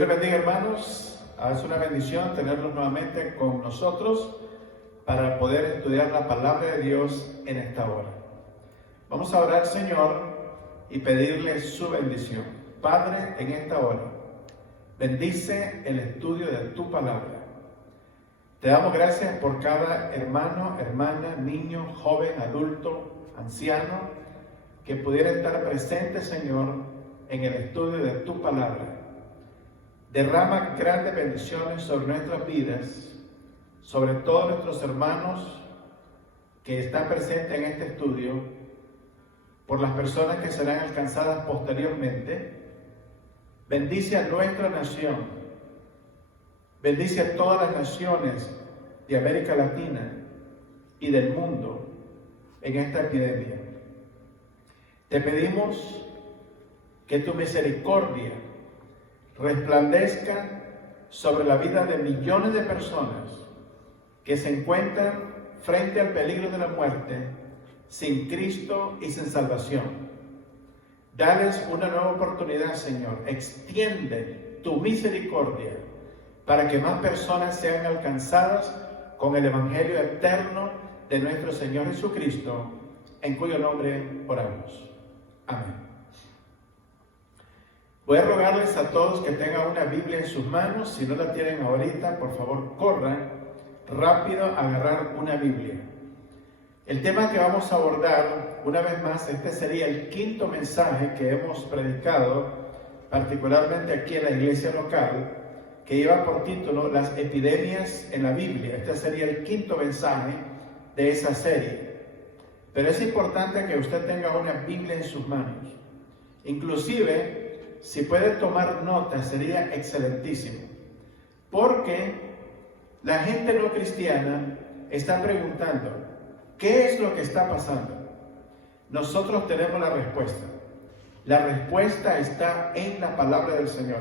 Dios les bendiga, hermanos. Es una bendición tenerlos nuevamente con nosotros para poder estudiar la palabra de Dios en esta hora. Vamos a orar, Señor, y pedirle su bendición. Padre, en esta hora, bendice el estudio de tu palabra. Te damos gracias por cada hermano, hermana, niño, joven, adulto, anciano, que pudiera estar presente, Señor, en el estudio de tu palabra. Derrama grandes bendiciones sobre nuestras vidas, sobre todos nuestros hermanos que están presentes en este estudio, por las personas que serán alcanzadas posteriormente. Bendice a nuestra nación, bendice a todas las naciones de América Latina y del mundo en esta epidemia. Te pedimos que tu misericordia resplandezca sobre la vida de millones de personas que se encuentran frente al peligro de la muerte, sin Cristo y sin salvación. Dales una nueva oportunidad, Señor. Extiende tu misericordia para que más personas sean alcanzadas con el Evangelio eterno de nuestro Señor Jesucristo, en cuyo nombre oramos. Amén. Voy a rogarles a todos que tengan una Biblia en sus manos. Si no la tienen ahorita, por favor, corran rápido a agarrar una Biblia. El tema que vamos a abordar, una vez más, este sería el quinto mensaje que hemos predicado, particularmente aquí en la iglesia local, que lleva por título Las epidemias en la Biblia. Este sería el quinto mensaje de esa serie. Pero es importante que usted tenga una Biblia en sus manos. Inclusive, si puede tomar nota, sería excelentísimo. Porque la gente no cristiana está preguntando, ¿qué es lo que está pasando? Nosotros tenemos la respuesta. La respuesta está en la palabra del Señor.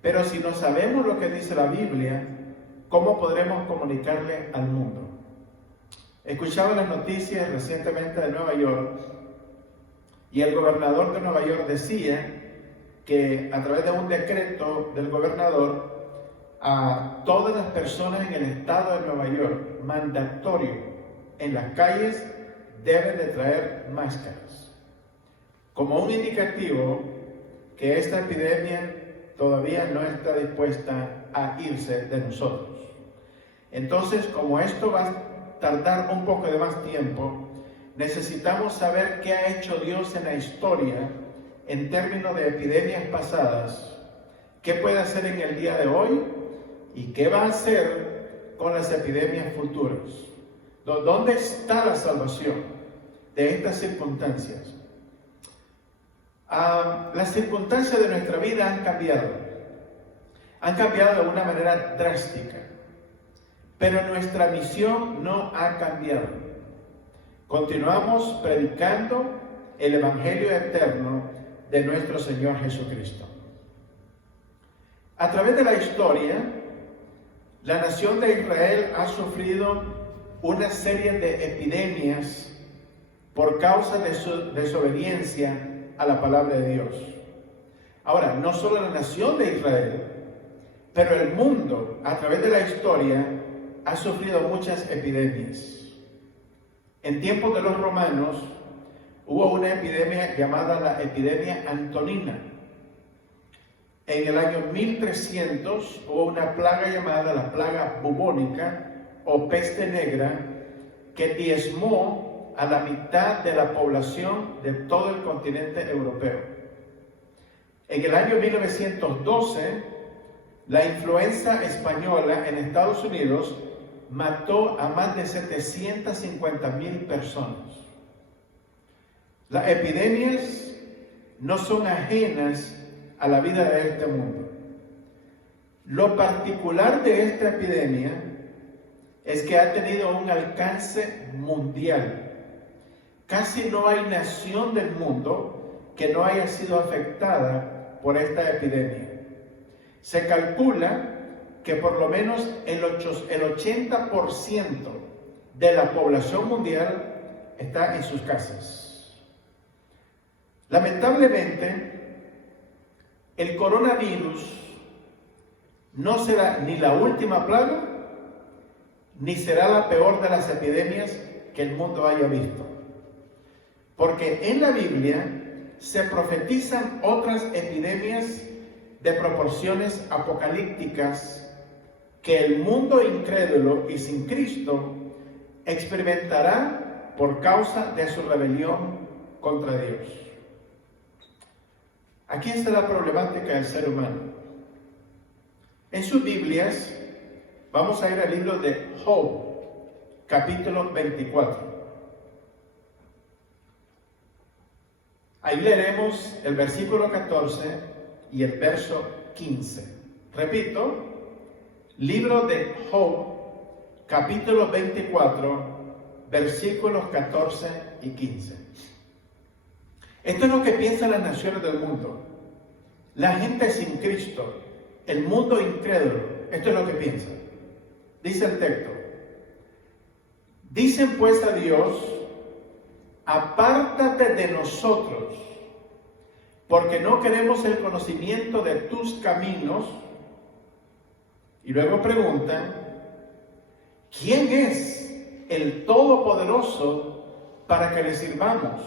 Pero si no sabemos lo que dice la Biblia, ¿cómo podremos comunicarle al mundo? Escuchaba las noticias recientemente de Nueva York y el gobernador de Nueva York decía que a través de un decreto del gobernador, a todas las personas en el estado de Nueva York, mandatorio, en las calles, deben de traer máscaras. Como un indicativo que esta epidemia todavía no está dispuesta a irse de nosotros. Entonces, como esto va a tardar un poco de más tiempo, necesitamos saber qué ha hecho Dios en la historia en términos de epidemias pasadas, qué puede hacer en el día de hoy y qué va a hacer con las epidemias futuras. ¿Dónde está la salvación de estas circunstancias? Las circunstancias de nuestra vida han cambiado de una manera drástica, pero nuestra misión no ha cambiado. Continuamos predicando el Evangelio eterno de nuestro Señor Jesucristo. A través de la historia, la nación de Israel ha sufrido una serie de epidemias por causa de su desobediencia a la palabra de Dios. Ahora, no solo la nación de Israel, pero el mundo, a través de la historia, ha sufrido muchas epidemias. En tiempos de los romanos, hubo una epidemia llamada la epidemia antonina. En el año 1300 hubo una plaga llamada la plaga bubónica o peste negra que diezmó a la mitad de la población de todo el continente europeo. En el año 1912, la influenza española en Estados Unidos mató a más de 750,000 personas. Las epidemias no son ajenas a la vida de este mundo. Lo particular de esta epidemia es que ha tenido un alcance mundial. Casi no hay nación del mundo que no haya sido afectada por esta epidemia. Se calcula que por lo menos el 80% de la población mundial está en sus casas. Lamentablemente, el coronavirus no será ni la última plaga, ni será la peor de las epidemias que el mundo haya visto. Porque en la Biblia se profetizan otras epidemias de proporciones apocalípticas que el mundo incrédulo y sin Cristo experimentará por causa de su rebelión contra Dios. Aquí está la problemática del ser humano. En sus Biblias vamos a ir al libro de Job, capítulo 24. Ahí leeremos el versículo 14 y el verso 15. Repito, libro de Job, capítulo 24, versículos 14 y 15. Esto es lo que piensan las naciones del mundo. La gente sin Cristo, el mundo incrédulo, esto es lo que piensan. Dice el texto: dicen pues a Dios, apártate de nosotros, porque no queremos el conocimiento de tus caminos. Y luego preguntan, ¿quién es el Todopoderoso para que le sirvamos?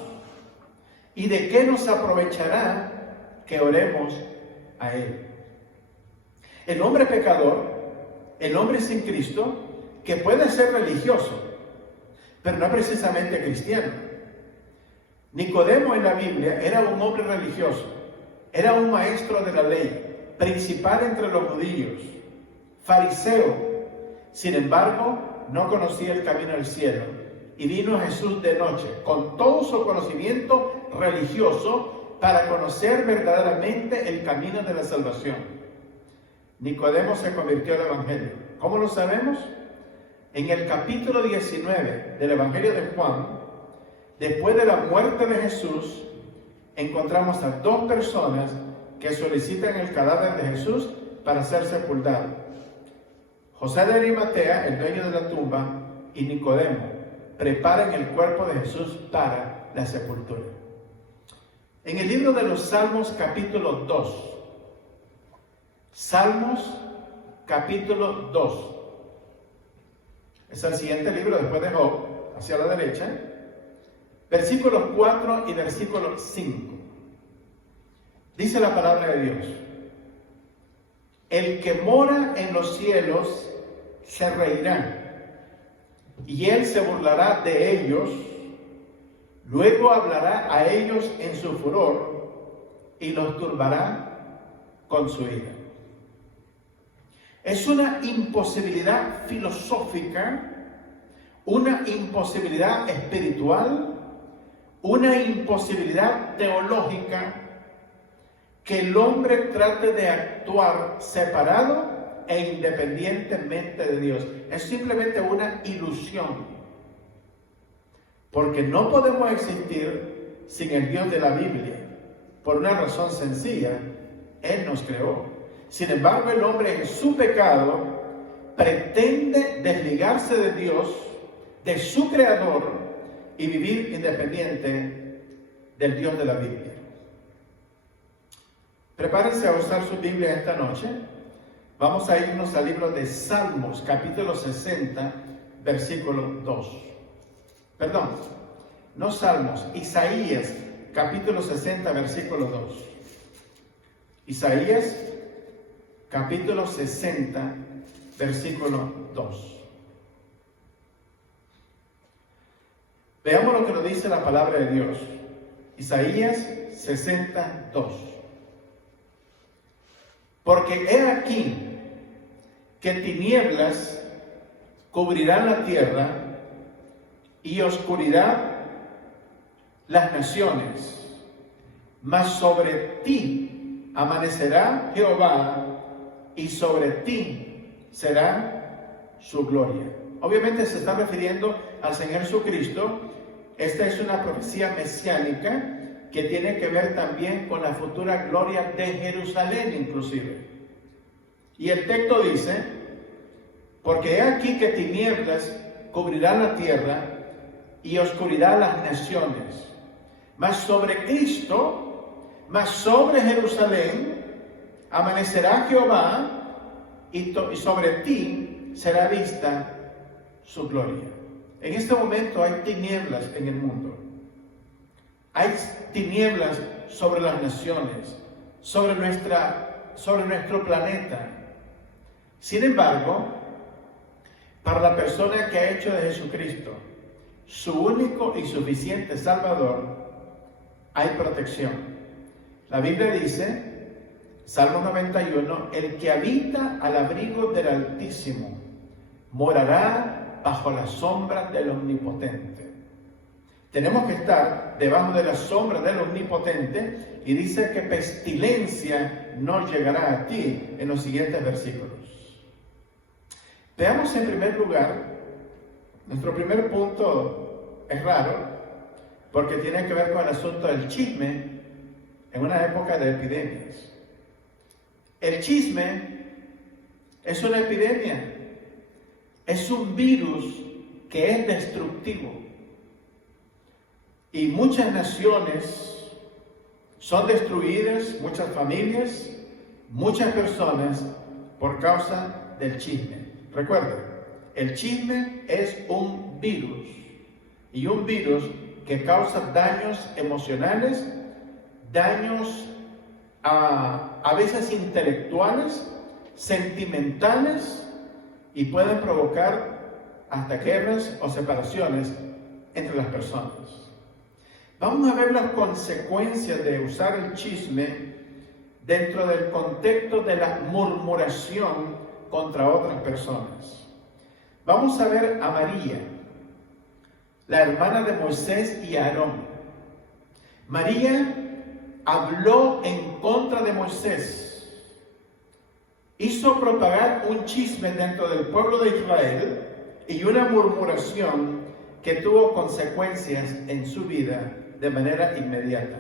¿Y de qué nos aprovechará que oremos a Él? El hombre pecador, el hombre sin Cristo, que puede ser religioso, pero no precisamente cristiano. Nicodemo en la Biblia era un hombre religioso, era un maestro de la ley, principal entre los judíos, fariseo. Sin embargo, no conocía el camino al cielo y vino Jesús de noche con todo su conocimiento religioso para conocer verdaderamente el camino de la salvación. Nicodemo se convirtió al Evangelio. ¿Cómo lo sabemos? En el capítulo 19 del Evangelio de Juan, después de la muerte de Jesús, encontramos a dos personas que solicitan el cadáver de Jesús para ser sepultado. José de Arimatea, el dueño de la tumba, y Nicodemo preparan el cuerpo de Jesús para la sepultura. En el libro de los Salmos, capítulo 2, Salmos, capítulo 2, es el siguiente libro después de Job, hacia la derecha, versículos 4 y versículo 5. Dice la palabra de Dios: el que mora en los cielos se reirá, y él se burlará de ellos, luego hablará a ellos en su furor, y los turbará con su ira. Es una imposibilidad filosófica, una imposibilidad espiritual, una imposibilidad teológica, que el hombre trate de actuar separado e independientemente de Dios. Es simplemente una ilusión, porque no podemos existir sin el Dios de la Biblia, por una razón sencilla: Él nos creó. Sin embargo, el hombre en su pecado pretende desligarse de Dios, de su creador, y vivir independiente del Dios de la Biblia. Prepárense a usar su Biblia esta noche. Vamos a irnos al libro de Salmos, capítulo 60, versículo 2. Perdón, no Salmos, Isaías, capítulo 60, versículo 2. Isaías, capítulo 60, versículo 2. Veamos lo que nos dice la palabra de Dios. Isaías 62. Porque he aquí que tinieblas cubrirán la tierra y oscuridad las naciones, mas sobre ti amanecerá Jehová y sobre ti será su gloria. Obviamente se está refiriendo al Señor Jesucristo. Esta es una profecía mesiánica que tiene que ver también con la futura gloria de Jerusalén inclusive. Y el texto dice: porque he aquí que tinieblas cubrirán la tierra y oscuridad las naciones, mas sobre Cristo, mas sobre Jerusalén amanecerá Jehová y sobre ti será vista su gloria. En este momento hay tinieblas en el mundo. Hay tinieblas sobre las naciones, sobre nuestro planeta. Sin embargo, para la persona que ha hecho de Jesucristo su único y suficiente Salvador, hay protección. La Biblia dice, Salmo 91, el que habita al abrigo del Altísimo morará bajo la sombra del Omnipotente. Tenemos que estar debajo de la sombra del Omnipotente, y dice que pestilencia no llegará a ti en los siguientes versículos. Veamos en primer lugar, nuestro primer punto es raro, porque tiene que ver con el asunto del chisme en una época de epidemias. El chisme es una epidemia, es un virus que es destructivo. Y muchas naciones son destruidas, muchas familias, muchas personas por causa del chisme. Recuerden, el chisme es un virus, y un virus que causa daños emocionales, daños a veces intelectuales, sentimentales, y pueden provocar hasta guerras o separaciones entre las personas. Vamos a ver las consecuencias de usar el chisme dentro del contexto de la murmuración contra otras personas. Vamos a ver a María, la hermana de Moisés y Aarón. María habló en contra de Moisés, hizo propagar un chisme dentro del pueblo de Israel y una murmuración que tuvo consecuencias en su vida de manera inmediata.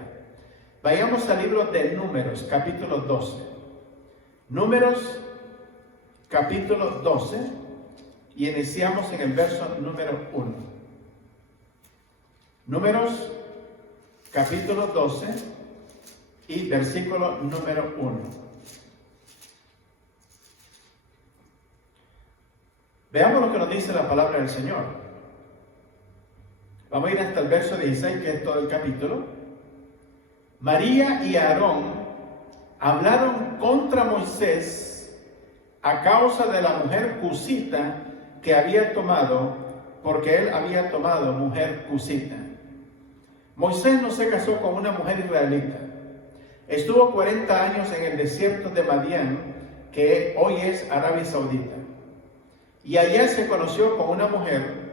Vayamos al libro de Números, capítulo 12. Números, capítulo 12, y iniciamos en el verso número 1. Números, capítulo 12 y versículo número 1. Veamos lo que nos dice la palabra del Señor. Vamos a ir hasta el verso 16, que es todo el capítulo. María y Aarón hablaron contra Moisés a causa de la mujer cusita que había tomado, porque él había tomado mujer cusita. Moisés no se casó con una mujer israelita. Estuvo 40 años en el desierto de Madián, que hoy es Arabia Saudita. Y allá se conoció con una mujer,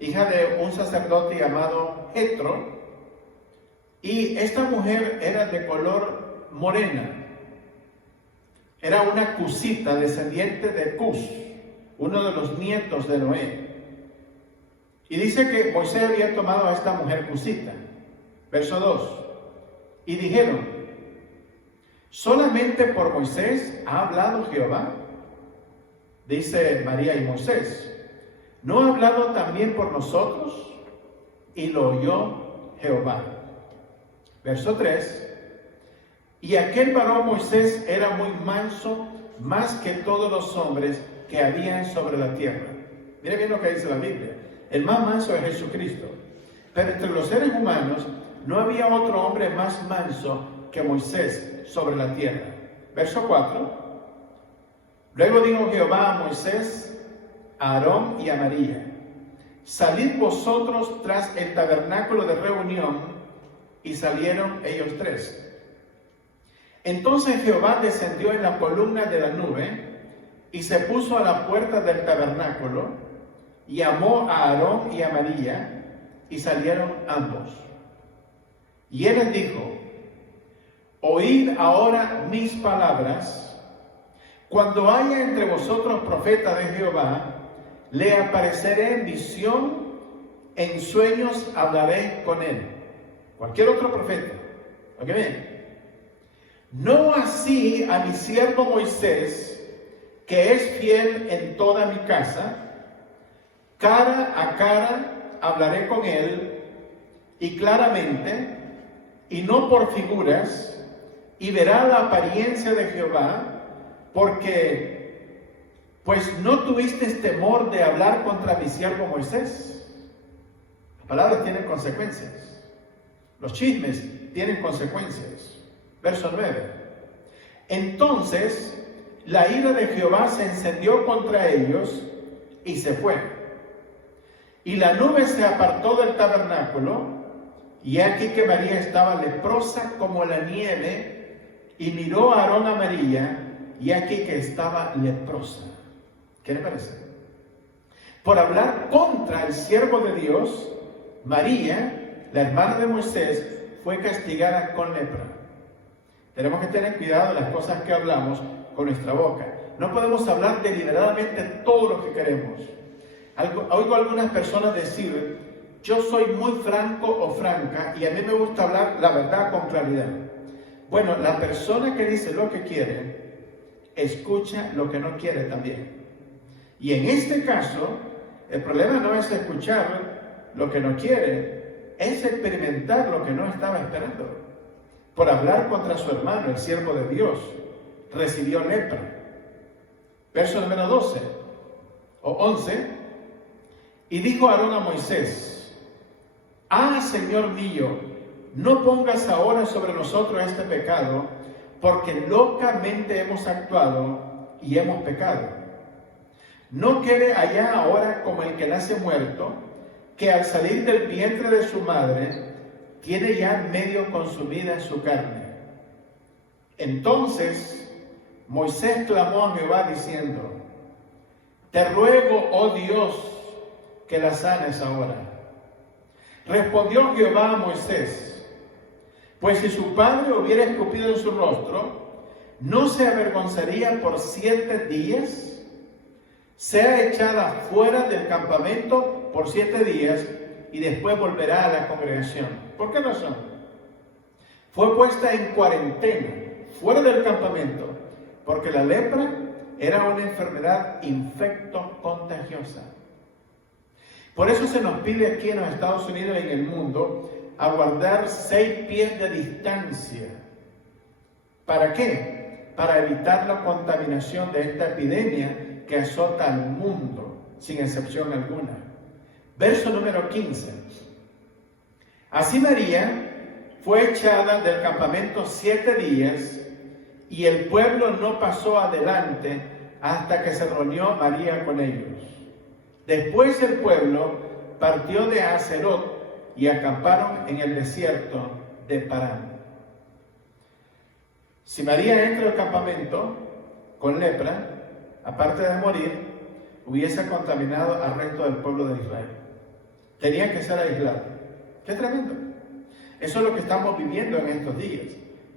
hija de un sacerdote llamado Jetro, y esta mujer era de color morena. Era una cusita, descendiente de Cus, uno de los nietos de Noé. Y dice que Moisés había tomado a esta mujer cusita. Verso 2. Y dijeron, ¿solamente por Moisés ha hablado Jehová? Dice María y Moisés, ¿no ha hablado también por nosotros? Y lo oyó Jehová. Verso 3. Y aquel varón Moisés era muy manso, más que todos los hombres que habían sobre la tierra. Mira bien lo que dice la Biblia. El más manso es Jesucristo. Pero entre los seres humanos no había otro hombre más manso que Moisés sobre la tierra. Verso 4. Luego dijo Jehová a Moisés, a Aarón y a María, salid vosotros tras el tabernáculo de reunión, y salieron ellos tres. Entonces Jehová descendió en la columna de la nube y se puso a la puerta del tabernáculo, y llamó a Aarón y a María, y salieron ambos. Y él les dijo, oíd ahora mis palabras. Cuando haya entre vosotros profeta de Jehová, le apareceré en visión, en sueños hablaré con él. Cualquier otro profeta. ¿Ok bien? No así a mi siervo Moisés, que es fiel en toda mi casa. Cara a cara hablaré con él, y claramente, y no por figuras, y verá la apariencia de Jehová, porque pues no tuviste temor de hablar contra mi siervo Moisés. Las palabras tienen consecuencias. Los chismes tienen consecuencias. Verso 9. Entonces la ira de Jehová se encendió contra ellos y se fue. Y la nube se apartó del tabernáculo, y aquí que María estaba leprosa como la nieve, y miró a Aarón a María, y aquí que estaba leprosa. ¿Qué le parece? Por hablar contra el siervo de Dios, María, la hermana de Moisés, fue castigada con lepra. Tenemos que tener cuidado de las cosas que hablamos con nuestra boca. No podemos hablar deliberadamente todo lo que queremos. Oigo a algunas personas decir: yo soy muy franco o franca y a mí me gusta hablar la verdad con claridad. Bueno, la persona que dice lo que quiere, escucha lo que no quiere también. Y en este caso, el problema no es escuchar lo que no quiere, es experimentar lo que no estaba esperando. Por hablar contra su hermano, el siervo de Dios, recibió lepra. Verso número 12 o 11. Y dijo Aarón a Moisés: ah, Señor mío, no pongas ahora sobre nosotros este pecado, porque locamente hemos actuado y hemos pecado. No quede allá ahora como el que nace muerto, que al salir del vientre de su madre, tiene ya medio consumida su carne. Entonces Moisés clamó a Jehová diciendo: te ruego, oh Dios, que la sanes ahora. Respondió Jehová a Moisés: pues si su padre hubiera escupido en su rostro, ¿no se avergonzaría por 7 días? Sea echada fuera del campamento por 7 días y después volverá a la congregación. ¿Por qué razón? Fue puesta en cuarentena, fuera del campamento, porque la lepra era una enfermedad infecto-contagiosa. Por eso se nos pide aquí en los Estados Unidos y en el mundo a guardar 6 pies de distancia. ¿Para qué? Para evitar la contaminación de esta epidemia que azota al mundo, sin excepción alguna. Verso número 15. Así María fue echada del campamento 7 días, y el pueblo no pasó adelante hasta que se reunió María con ellos. Después el pueblo partió de Haserot y acamparon en el desierto de Parán. Si María entra al campamento con lepra, aparte de morir, hubiese contaminado al resto del pueblo de Israel. Tenía que ser aislado. ¡Qué tremendo! Eso es lo que estamos viviendo en estos días.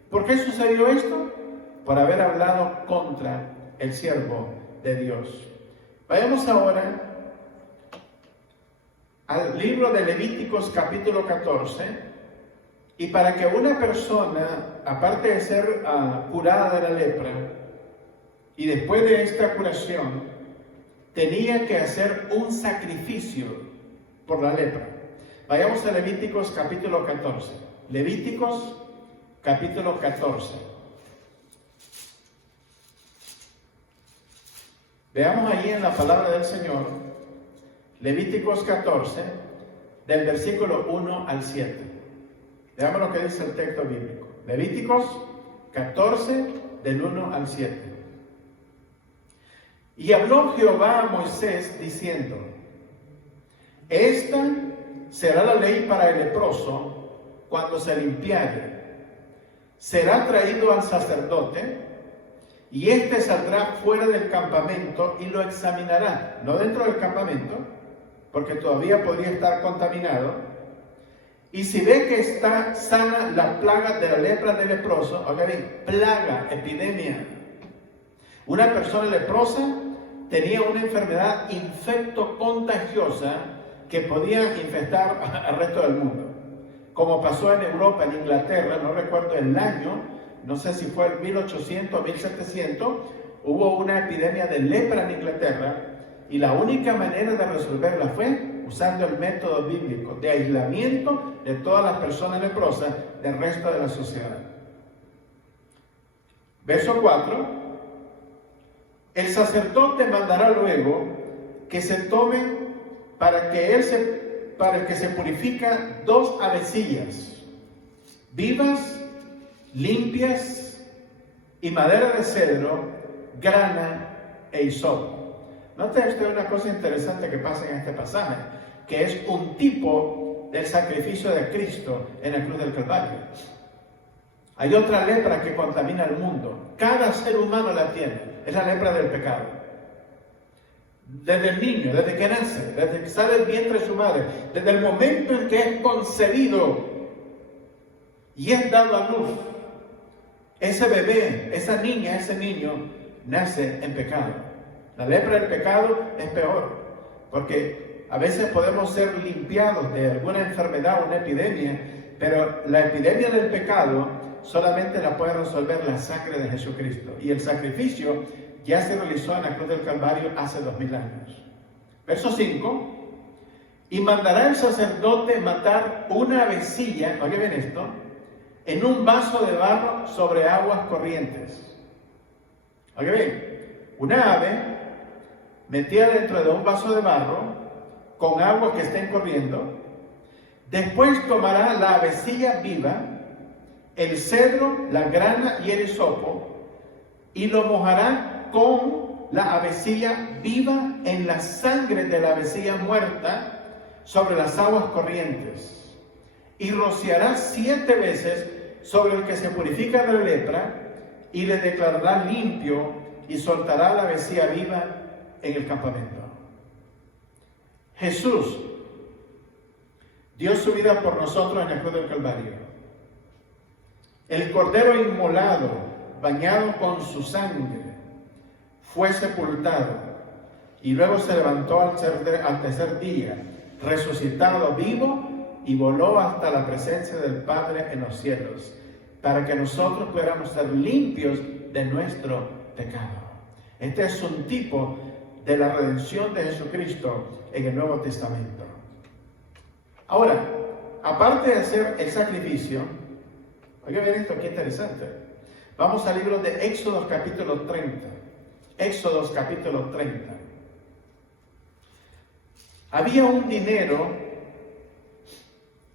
¿Por qué sucedió esto? Por haber hablado contra el siervo de Dios. Vayamos ahora al libro de Levíticos capítulo 14, y para que una persona, aparte de ser curada de la lepra, y después de esta curación, tenía que hacer un sacrificio por la lepra. Vayamos a Levíticos capítulo 14. Levíticos capítulo 14. Veamos allí en la palabra del Señor, Levíticos 14, del versículo 1 al 7. Veamos lo que dice el texto bíblico. Levíticos 14, del 1 al 7. Y habló Jehová a Moisés diciendo: esta será la ley para el leproso cuando se limpiare. Será traído al sacerdote, y éste saldrá fuera del campamento y lo examinará, no dentro del campamento, porque todavía podría estar contaminado. Y si ve que está sana la plaga de la lepra del leproso, oiga bien, plaga, epidemia. Una persona leprosa tenía una enfermedad infecto-contagiosa que podía infectar al resto del mundo. Como pasó en Europa, en Inglaterra, no recuerdo el año, no sé si fue el 1800 o 1700, hubo una epidemia de lepra en Inglaterra, y la única manera de resolverla fue usando el método bíblico de aislamiento de todas las personas leprosas del resto de la sociedad. Verso 4. El sacerdote mandará luego que se tomen para que se purifica 2 avecillas vivas, limpias, y madera de cedro, grana e hisopo. Note usted una cosa interesante que pasa en este pasaje, que es un tipo del sacrificio de Cristo en la cruz del Calvario. Hay otra lepra que contamina el mundo. Cada ser humano la tiene. Es la lepra del pecado. Desde el niño, desde que nace, desde que sale del vientre de su madre, desde el momento en que es concebido y es dado a luz, ese bebé, esa niña, ese niño nace en pecado. La lepra del pecado es peor, porque a veces podemos ser limpiados de alguna enfermedad o una epidemia, pero la epidemia del pecado solamente la puede resolver la sangre de Jesucristo. Y el sacrificio ya se realizó en la cruz del Calvario hace 2000 años. Verso 5. Y mandará el sacerdote matar una avecilla, oye bien esto, en un vaso de barro sobre aguas corrientes. Oye bien, una ave metida dentro de un vaso de barro con aguas que estén corriendo. Después tomará la avecilla viva, el cedro, la grana y el hisopo, y lo mojará con la avecilla viva en la sangre de la avecilla muerta sobre las aguas corrientes, y rociará 7 veces sobre el que se purifica de la lepra, y le declarará limpio, y soltará la avecilla viva en el campamento. Jesús dio su vida por nosotros en la cruz del Calvario. El cordero inmolado, bañado con su sangre, fue sepultado y luego se levantó al tercer día, resucitado vivo, y voló hasta la presencia del Padre en los cielos, para que nosotros pudiéramos ser limpios de nuestro pecado. Este es un tipo de la redención de Jesucristo en el Nuevo Testamento. Ahora, aparte de hacer el sacrificio, oiga bien esto, qué interesante. Vamos al libro de Éxodo capítulo 30. Éxodo capítulo 30. Había un dinero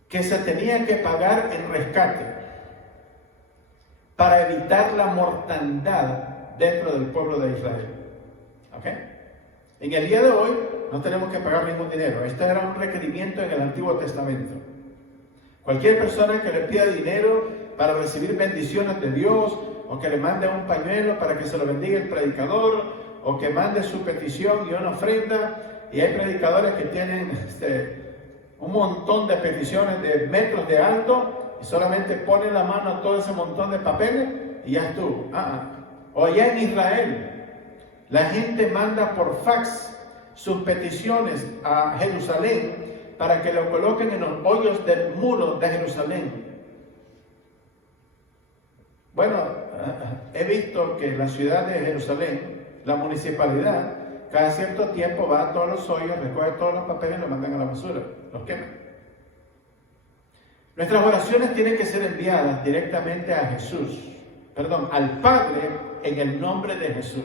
que se tenía que pagar en rescate para evitar la mortandad dentro del pueblo de Israel. ¿Ok? En el día de hoy no tenemos que pagar ningún dinero. Este era un requerimiento en el Antiguo Testamento. Cualquier persona que le pida dinero para recibir bendiciones de Dios, o que le mande un pañuelo para que se lo bendiga el predicador, o que mande su petición y una ofrenda, y hay predicadores que tienen un montón de peticiones de metros de alto, y solamente ponen la mano a todo ese montón de papeles y ya estuvo. O allá en Israel, la gente manda por fax sus peticiones a Jerusalén para que lo coloquen en los hoyos del muro de Jerusalén. Bueno, he visto que la ciudad de Jerusalén, la municipalidad, cada cierto tiempo va a todos los hoyos, recoge todos los papeles y los mandan a la basura, los queman. Nuestras oraciones tienen que ser enviadas directamente a al Padre, en el nombre de Jesús.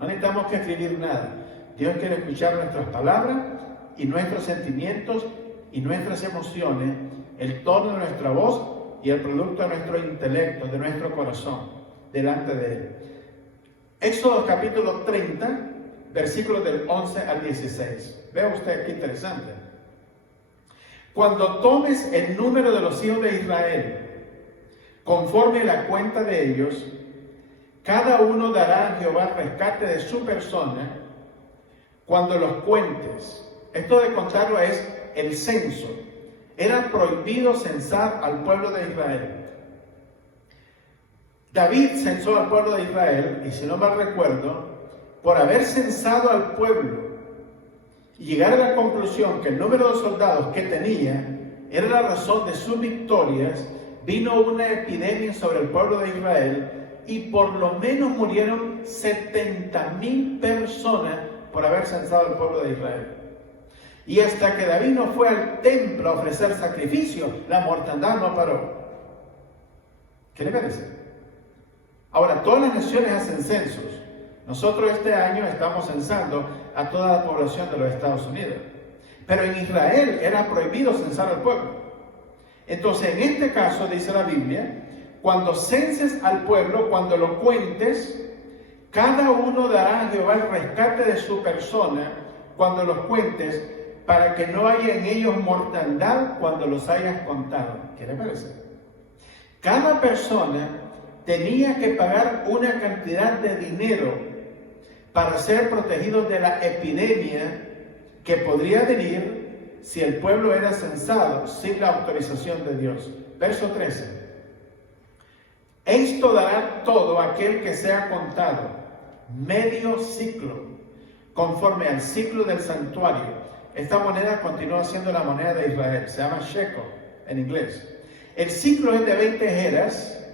No necesitamos que escribir nada. Dios quiere escuchar nuestras palabras y nuestros sentimientos y nuestras emociones, el tono de nuestra voz y el producto de nuestro intelecto, de nuestro corazón, delante de Él. Éxodo capítulo 30, versículos del 11 al 16. Vea usted qué interesante. Cuando tomes el número de los hijos de Israel, conforme a la cuenta de ellos, cada uno dará a Jehová rescate de su persona cuando los cuentes. Esto de contarlo es el censo. Era prohibido censar al pueblo de Israel. David censó al pueblo de Israel, y si no mal recuerdo, por haber censado al pueblo y llegar a la conclusión que el número de soldados que tenía era la razón de sus victorias, vino una epidemia sobre el pueblo de Israel y por lo menos murieron 70,000 personas por haber censado al pueblo de Israel. Y hasta que David no fue al templo a ofrecer sacrificio, la mortandad no paró. ¿Qué le parece? Ahora, todas las naciones hacen censos, Nosotros este año estamos censando a toda la población de los Estados Unidos. Pero en Israel era prohibido censar al pueblo. Entonces, en este caso, dice la Biblia, cuando censes al pueblo, cuando lo cuentes, cada uno dará a Jehová el rescate de su persona cuando los cuentes, para que no haya en ellos mortandad cuando los hayas contado. ¿Qué le parece? Cada persona tenía que pagar una cantidad de dinero para ser protegidos de la epidemia que podría venir si el pueblo era censado sin la autorización de Dios. Verso 13. Esto dará todo aquel que sea contado, medio ciclo, conforme al ciclo del santuario. Esta moneda continúa siendo la moneda de Israel, se llama shekel en inglés. El ciclo es de 20 geras,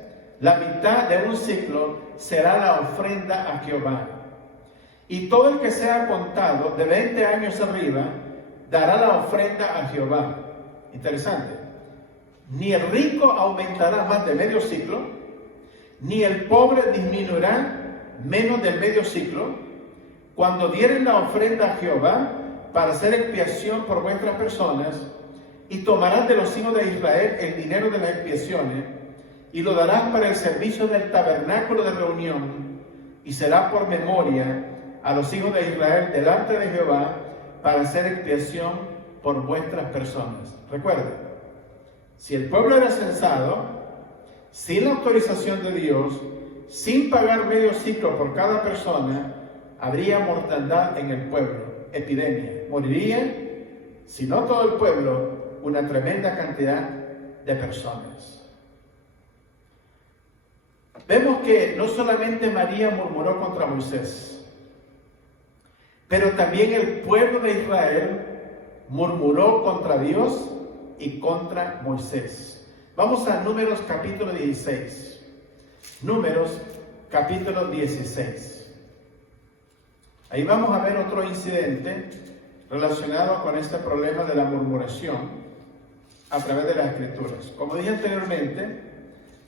la mitad de un ciclo será la ofrenda a Jehová. Y todo el que sea contado de 20 años arriba dará la ofrenda a Jehová. Interesante. Ni el rico aumentará más de medio ciclo, ni el pobre disminuirá menos del medio ciclo, cuando dieren la ofrenda a Jehová para hacer expiación por vuestras personas, y tomarás de los hijos de Israel el dinero de las expiaciones, y lo darás para el servicio del tabernáculo de reunión, y será por memoria a los hijos de Israel delante de Jehová para hacer expiación por vuestras personas. Recuerden, si el pueblo era censado, sin la autorización de Dios, sin pagar medio ciclo por cada persona, habría mortandad en el pueblo, epidemia. Moriría, si no todo el pueblo, una tremenda cantidad de personas. Vemos que no solamente María murmuró contra Moisés, pero también el pueblo de Israel murmuró contra Dios y contra Moisés. Vamos a Números capítulo 16. Números capítulo 16. Ahí vamos a ver otro incidente relacionado con este problema de la murmuración a través de las Escrituras. Como dije anteriormente,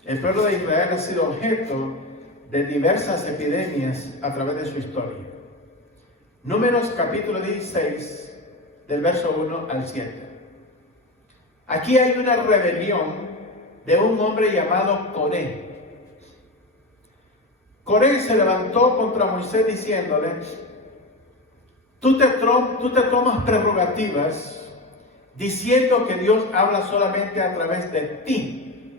el pueblo de Israel ha sido objeto de diversas epidemias a través de su historia. Números capítulo 16, del verso 1 al 7. Aquí hay una rebelión de un hombre llamado Coré. Coré se levantó contra Moisés diciéndole: tú te tomas prerrogativas diciendo que Dios habla solamente a través de ti.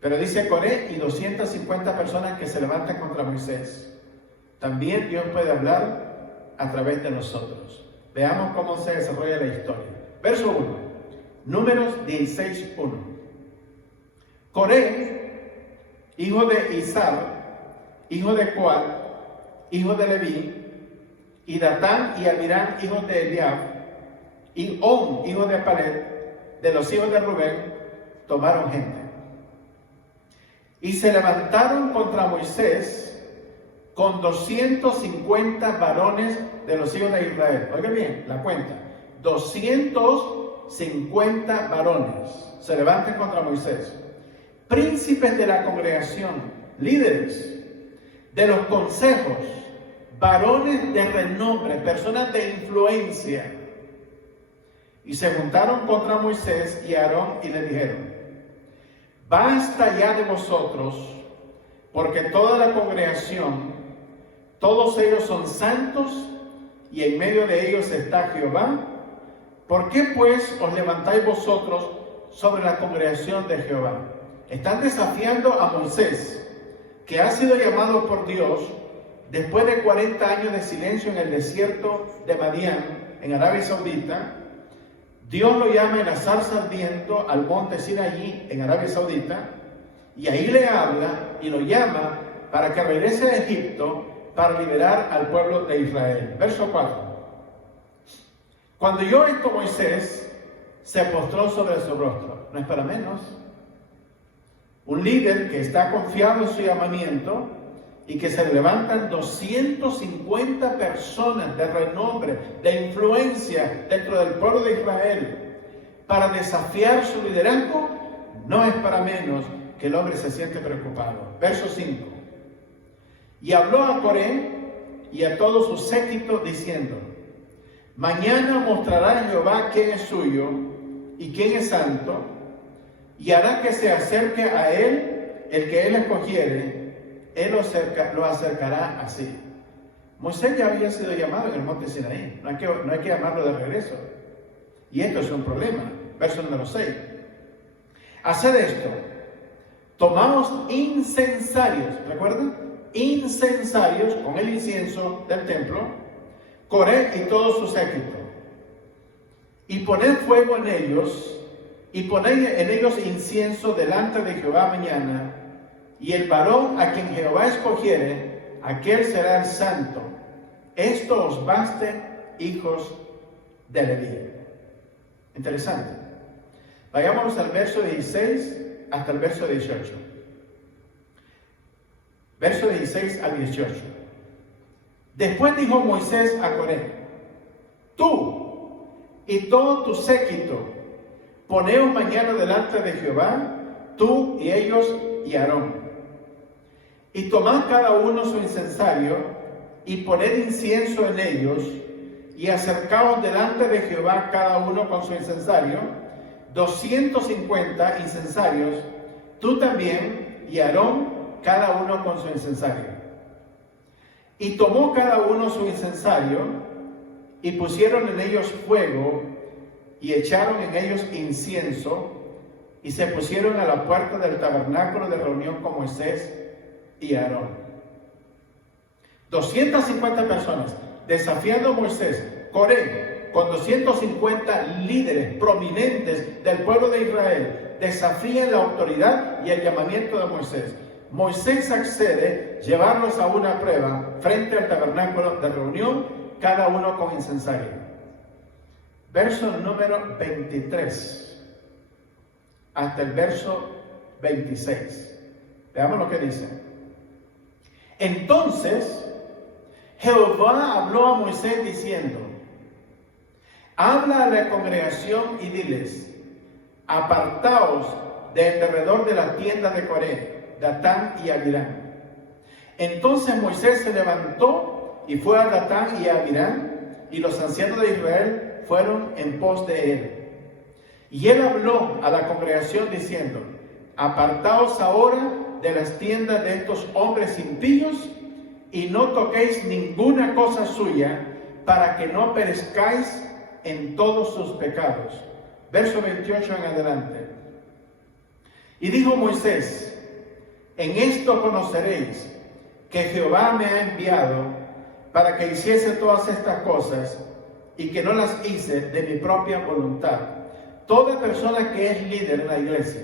Pero dice Coré y 250 personas que se levantan contra Moisés. También Dios puede hablar a través de nosotros. Veamos cómo se desarrolla la historia. Verso 1. Números 16, 1. Coré, hijo de Izar, hijo de Coat, hijo de Leví, y Datán y Abiram, hijos de Eliab, y On, hijo de Palet, de los hijos de Rubén, tomaron gente. Y se levantaron contra Moisés con 250 varones de los hijos de Israel. Oigan bien, la cuenta. 250 varones se levantan contra Moisés. Príncipes de la congregación, líderes de los consejos, varones de renombre, personas de influencia. Y se juntaron contra Moisés y Aarón y le dijeron: basta ya de vosotros, porque toda la congregación, todos ellos son santos, y en medio de ellos está Jehová. ¿Por qué pues os levantáis vosotros sobre la congregación de Jehová? Están desafiando a Moisés, que ha sido llamado por Dios después de 40 años de silencio en el desierto de Madián, en Arabia Saudita. Dios lo llama en la zarza ardiendo al monte Sinaí, en Arabia Saudita, y ahí le habla y lo llama para que regrese a Egipto para liberar al pueblo de Israel. Verso 4. Cuando oyó esto Moisés, se postró sobre su rostro. No es para menos. Un líder que está confiado en su llamamiento y que se levantan 250 personas de renombre, de influencia dentro del pueblo de Israel para desafiar su liderazgo, no es para menos que el hombre se siente preocupado. Verso 5. Y habló a Coré y a todo su séquito diciendo: mañana mostrará Jehová quién es suyo y quién es santo, y hará que se acerque a él el que él escogiere, él lo acercará así. Moisés ya había sido llamado en el monte Sinaí, no hay que llamarlo de regreso. Y esto es un problema. Verso número 6. Haced esto: tomamos incensarios, ¿recuerdan? Incensarios con el incienso del templo, Coré y todo su séquito, y poned fuego en ellos, y poned en ellos incienso delante de Jehová mañana, y el varón a quien Jehová escogiere, aquel será el santo. Esto os baste, hijos de Leví. Interesante. Vayámonos al verso 16 hasta el verso 18. Verso 16 al 18. Después dijo Moisés a Coré: tú y todo tu séquito, poneos mañana delante de Jehová, tú y ellos y Aarón. Y tomad cada uno su incensario, y poned incienso en ellos, y acercaos delante de Jehová cada uno con su incensario, 250 incensarios, tú también y Aarón, cada uno con su incensario. Y tomó cada uno su incensario, y pusieron en ellos fuego, y echaron en ellos incienso, y se pusieron a la puerta del tabernáculo de reunión con Moisés y Aarón. 250 personas desafiando a Moisés. Coré, con 250 líderes prominentes del pueblo de Israel, desafían la autoridad y el llamamiento de Moisés. Moisés accede a llevarlos a una prueba frente al tabernáculo de reunión, cada uno con incensario. Verso número 23 hasta el verso 26. Veamos lo que dice. Entonces Jehová habló a Moisés diciendo: habla a la congregación y diles: apartaos de alrededor de la tienda de Coré, Datán y Abirán. Entonces Moisés se levantó y fue a Datán y a Abirán, y los ancianos de Israel fueron en pos de él. Y él habló a la congregación diciendo: apartaos ahora de las tiendas de estos hombres impíos, y no toquéis ninguna cosa suya, para que no perezcáis en todos sus pecados. Verso 28 en adelante. Y dijo Moisés: en esto conoceréis que Jehová me ha enviado para que hiciese todas estas cosas, y que no las hice de mi propia voluntad. Toda persona que es líder en la iglesia,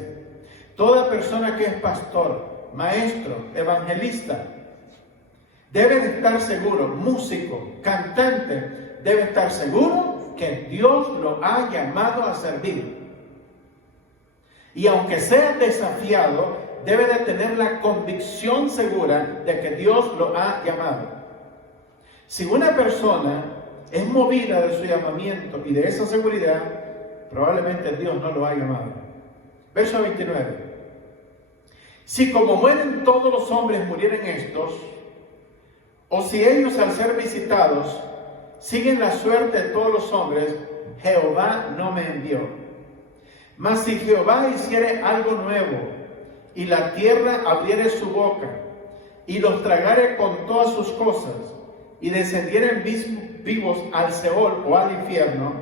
toda persona que es pastor, maestro, evangelista, debe de estar seguro, músico, cantante, debe estar seguro que Dios lo ha llamado a servir. Y aunque sea desafiado, debe de tener la convicción segura de que Dios lo ha llamado. Si una persona es movida de su llamamiento y de esa seguridad, probablemente Dios no lo ha llamado. Verso 29. Si como mueren todos los hombres murieren estos, o si ellos al ser visitados siguen la suerte de todos los hombres, Jehová no me envió. Mas si Jehová hiciere algo nuevo, y la tierra abriere su boca, y los tragare con todas sus cosas, y descendieren vivos al Seol o al infierno,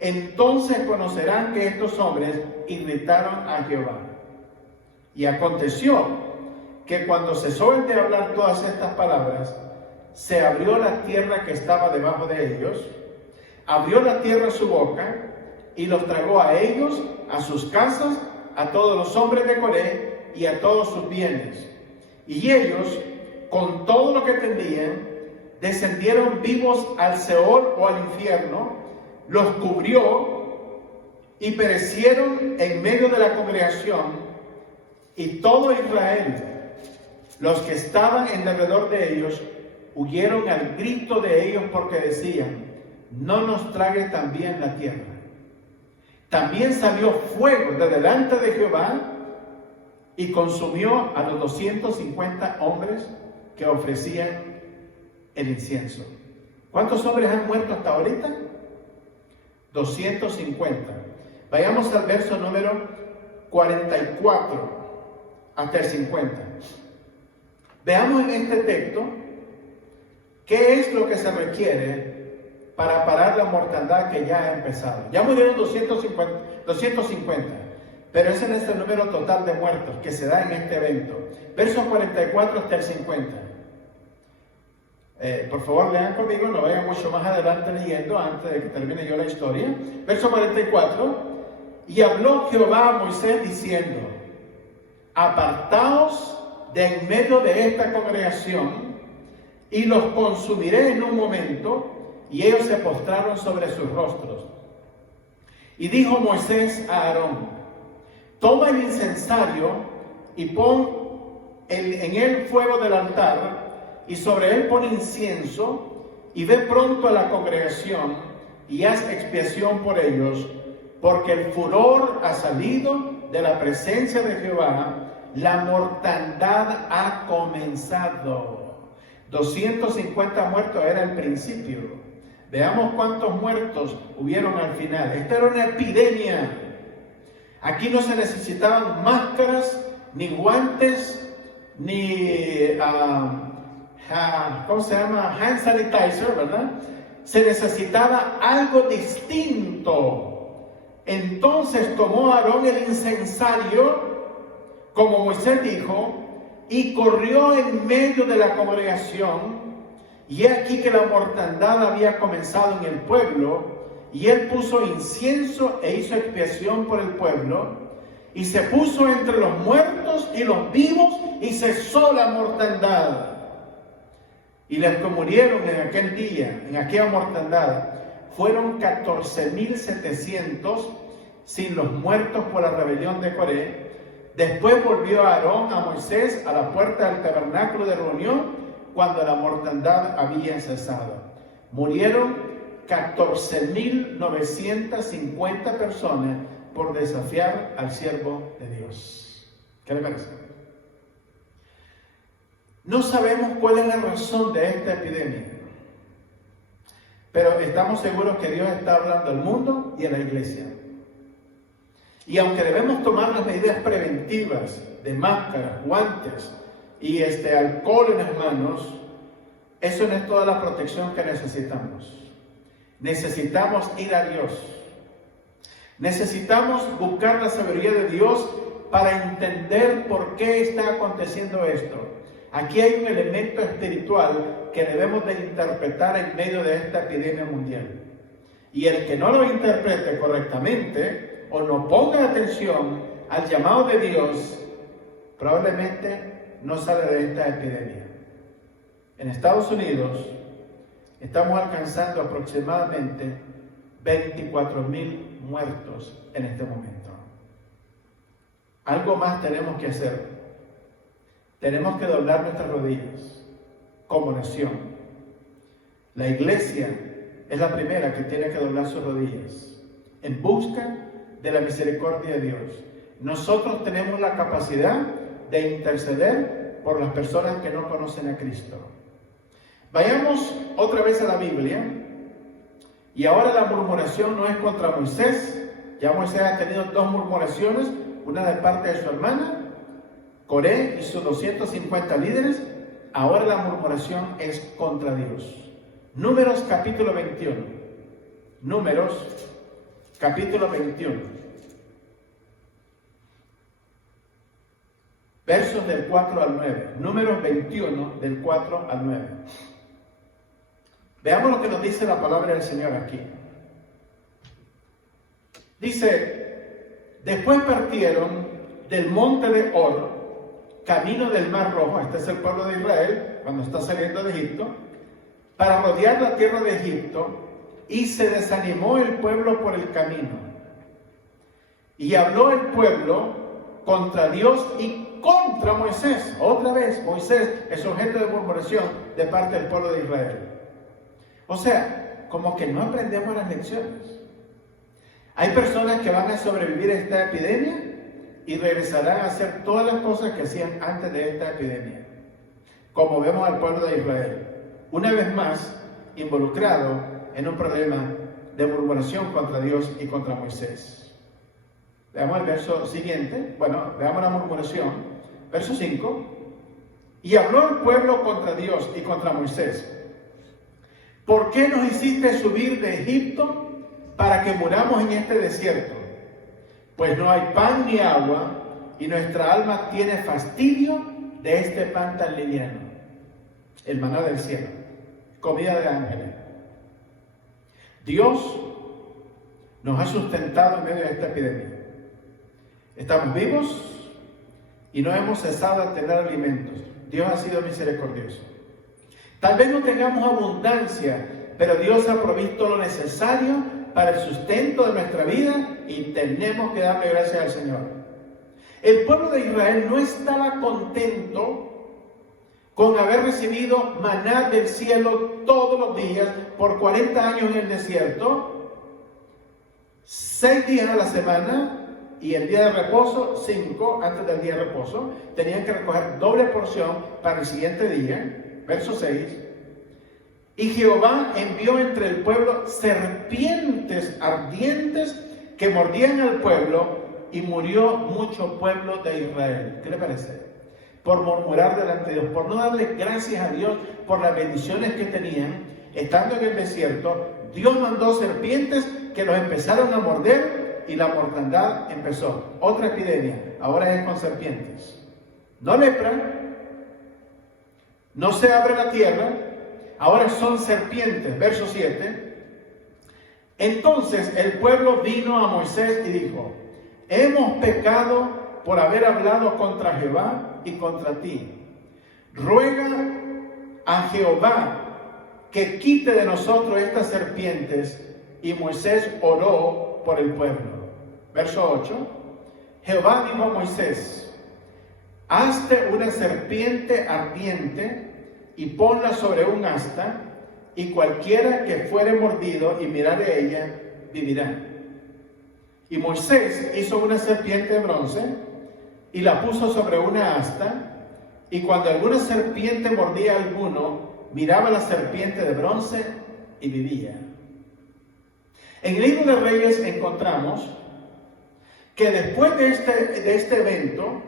entonces conocerán que estos hombres irritaron a Jehová. Y aconteció que cuando cesó él de hablar todas estas palabras, se abrió la tierra que estaba debajo de ellos, abrió la tierra su boca, y los tragó a ellos, a sus casas, a todos los hombres de Coré y a todos sus bienes. Y ellos, con todo lo que tenían, descendieron vivos al Seol o al infierno, los cubrió y perecieron en medio de la congregación, y todo Israel, los que estaban en alrededor de ellos, huyeron al grito de ellos porque decían: no nos trague también la tierra. También salió fuego de delante de Jehová y consumió a los 250 hombres que ofrecían el incienso. ¿Cuántos hombres han muerto hasta ahorita? 250. Vayamos al verso número 44 hasta el 50. Veamos en este texto qué es lo que se requiere para parar la mortandad que ya ha empezado. Ya murieron 250, pero ese no es el número total de muertos que se da en este evento. Versos 44 hasta el 50. Por favor, lean conmigo, no vayan mucho más adelante leyendo antes de que termine yo la historia. Verso 44. Y habló Jehová a Moisés diciendo: apartaos de en medio de esta congregación, y los consumiré en un momento. Y ellos se postraron sobre sus rostros. Y dijo Moisés a Aarón: toma el incensario y pon en él fuego del altar, y sobre él pon incienso, y ve pronto a la congregación, y haz expiación por ellos, porque el furor ha salido de la presencia de Jehová, la mortandad ha comenzado. 250 muertos era el principio. Veamos cuántos muertos hubieron al final. Esta era una epidemia. Aquí no se necesitaban máscaras, ni guantes, ni ¿cómo se llama? Hand sanitizer, ¿verdad? Se necesitaba algo distinto. Entonces tomó Aarón el incensario, como Moisés dijo, y corrió en medio de la congregación. Y he aquí que la mortandad había comenzado en el pueblo, y él puso incienso e hizo expiación por el pueblo, y se puso entre los muertos y los vivos, y cesó la mortandad. Y los que murieron en aquel día, en aquella mortandad, fueron 14,700, sin los muertos por la rebelión de Coré. Después volvió Aarón a Moisés a la puerta del tabernáculo de reunión, cuando la mortandad había cesado. Murieron 14,950 personas por desafiar al siervo de Dios. ¿Qué le parece? No sabemos cuál es la razón de esta epidemia, pero estamos seguros que Dios está hablando al mundo y a la iglesia. Y aunque debemos tomar las medidas preventivas de máscaras, guantes y alcohol en las manos, eso no es toda la protección que necesitamos. Necesitamos ir a Dios. Necesitamos buscar la sabiduría de Dios para entender por qué está aconteciendo esto. Aquí hay un elemento espiritual que debemos de interpretar en medio de esta epidemia mundial. Y el que no lo interprete correctamente o no ponga atención al llamado de Dios, probablemente no sale de esta epidemia. En Estados Unidos estamos alcanzando aproximadamente 24,000 muertos en este momento. Algo más tenemos que hacer. Tenemos que doblar nuestras rodillas como nación. La iglesia es la primera que tiene que doblar sus rodillas en busca de la misericordia de Dios. Nosotros tenemos la capacidad de interceder por las personas que no conocen a Cristo. Vayamos otra vez a la Biblia. Y ahora la murmuración no es contra Moisés. Ya Moisés ha tenido 2 murmuraciones, una de parte de su hermana, Coré y sus 250 líderes. Ahora la murmuración es contra Dios. Números capítulo 21. Números capítulo 21. Versos del 4 al 9. Números 21 del 4 al 9. Veamos lo que nos dice la palabra del Señor aquí. Dice: después partieron del monte de Hor, camino del Mar Rojo. Este es el pueblo de Israel cuando está saliendo de Egipto, para rodear la tierra de Egipto, y se desanimó el pueblo por el camino. Y habló el pueblo contra Dios y contra Moisés. Otra vez, Moisés es objeto de murmuración de parte del pueblo de Israel. O sea, como que no aprendemos las lecciones. Hay personas que van a sobrevivir a esta epidemia y regresarán a hacer todas las cosas que hacían antes de esta epidemia. como vemos al pueblo de Israel, una vez más involucrado en un problema de murmuración contra Dios y contra Moisés. Veamos el verso siguiente. Bueno, veamos la murmuración. Verso 5. Y habló el pueblo contra Dios y contra Moisés. ¿Por qué nos hiciste subir de Egipto para que muramos en este desierto? Pues no hay pan ni agua, y nuestra alma tiene fastidio de este pan tan liviano. El maná del cielo, comida de ángeles. Dios nos ha sustentado en medio de esta epidemia. Estamos vivos y no hemos cesado de tener alimentos. Dios ha sido misericordioso. Tal vez no tengamos abundancia, pero Dios ha provisto lo necesario para el sustento de nuestra vida y tenemos que darle gracias al Señor. El pueblo de Israel no estaba contento con haber recibido maná del cielo todos los días por 40 años en el desierto, 6 días a la semana, y el día de reposo, 5 antes del día de reposo. Tenían que recoger doble porción para el siguiente día. Verso 6. Y Jehová envió entre el pueblo serpientes ardientes que mordían al pueblo, y murió mucho pueblo de Israel. ¿Qué le parece? Por murmurar delante de Dios, por no darle gracias a Dios por las bendiciones que tenían, estando en el desierto. Dios mandó serpientes que los empezaron a morder y la mortandad empezó. Otra epidemia, ahora es con serpientes. No lepra, no se abre la tierra, ahora son serpientes. Verso 7. Entonces el pueblo vino a Moisés y dijo: hemos pecado por haber hablado contra Jehová y contra ti. Ruega a Jehová que quite de nosotros estas serpientes. Y Moisés oró por el pueblo. Verso 8. Jehová dijo a Moisés: hazte una serpiente ardiente y ponla sobre un asta, y cualquiera que fuere mordido y mirare ella, vivirá. Y Moisés hizo una serpiente de bronce y la puso sobre una asta, y cuando alguna serpiente mordía a alguno, miraba la serpiente de bronce y vivía. En el libro de Reyes encontramos que después de este evento,